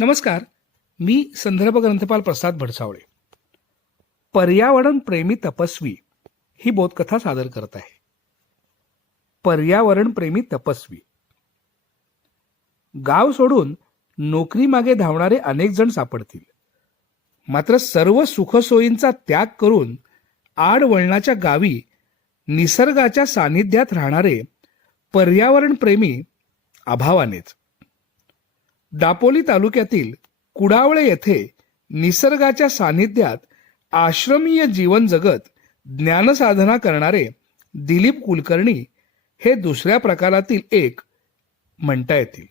नमस्कार. मी संदर्भ ग्रंथपाल प्रसाद भडसावळे. पर्यावरण प्रेमी तपस्वी ही बोधकथा सादर करत आहे. पर्यावरण प्रेमी तपस्वी. गाव सोडून नोकरी मागे धावणारे अनेक जण सापडतील. मात्र सर्व सुखसोयींचा त्याग करून आडवळणाच्या गावी निसर्गाच्या सानिध्यात राहणारे पर्यावरण प्रेमी अभावानेच. दापोली तालुक्यातील कुडावळे येथे निसर्गाच्या सानिध्यात आश्रमीय जीवन जगत ज्ञानसाधना करणारे दिलीप कुलकर्णी हे दुसऱ्या प्रकारातील एक म्हणता येतील.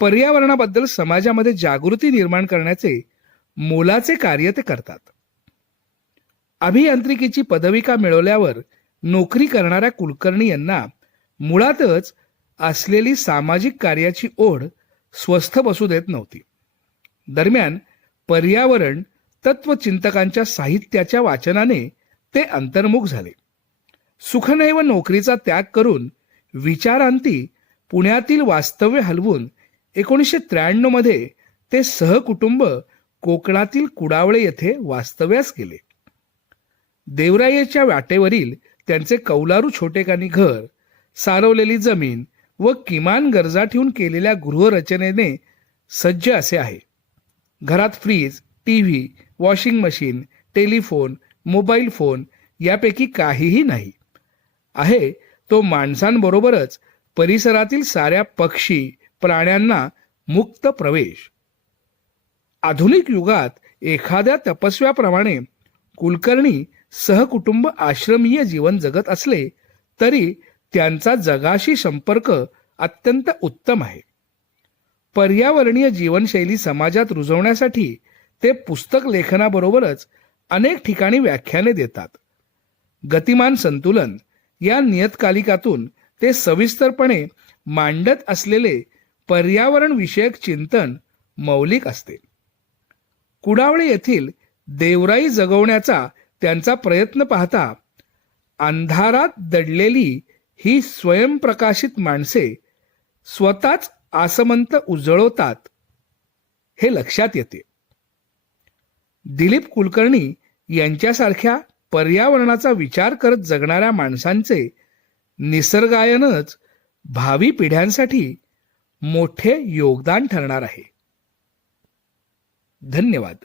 पर्यावरणाबद्दल समाजामध्ये जागृती निर्माण करण्याचे मोलाचे कार्य ते करतात. अभियांत्रिकीची पदविका मिळवल्यावर नोकरी करणाऱ्या कुलकर्णी यांना मुळातच असलेली सामाजिक कार्याची ओढ स्वस्थ बसू देत नव्हती. दरम्यान पर्यावरण तत्वचिंतकांच्या साहित्याच्या वाचनाने ते अंतर्मुख झाले. सुखनैव नोकरीचा त्याग करून विचारांती पुण्यातील वास्तव्य हलवून एकोणीसशे त्र्याण्णवमध्ये ते सहकुटुंब कोकणातील कुडावळे येथे वास्तव्यास गेले. देवरायेच्या वाटेवरील त्यांचे कौलारू छोटेखानी घर सारवलेली जमीन व किमान गरजा ठेवून केलेल्या गृहरचनेने सज्ज असे आहे. घरात fridge TV washing machine telephone mobile phone यापैकी काहीही नाही. आहे तो माणसांबरोबरच परिसरातील साऱ्या पक्षी प्राण्यांना मुक्त प्रवेश. आधुनिक युगात एखाद्या तपस्व्याप्रमाणे कुलकर्णी सहकुटुंब आश्रमीय जीवन जगत असले तरी त्यांचा जगाशी संपर्क अत्यंत उत्तम आहे. पर्यावरणीय जीवनशैली समाजात रुजवण्यासाठी ते पुस्तक लेखनाबरोबरच अनेक ठिकाणी व्याख्याने देतात. गतिमान संतुलन या नियतकालिकातून ते सविस्तरपणे मांडत असलेले पर्यावरण विषयक चिंतन मौलिक असते. कुडावळे येथील देवराई जगवण्याचा त्यांचा प्रयत्न पाहता अंधारात दडलेली ही स्वयंप्रकाशित माणसे स्वतःच आसमंत उजळवतात हे लक्षात येते. दिलीप कुलकर्णी यांच्यासारख्या पर्यावरणाचा विचार करत जगणाऱ्या माणसांचे निसर्गायनच भावी पिढ्यांसाठी मोठे योगदान ठरणार आहे. धन्यवाद.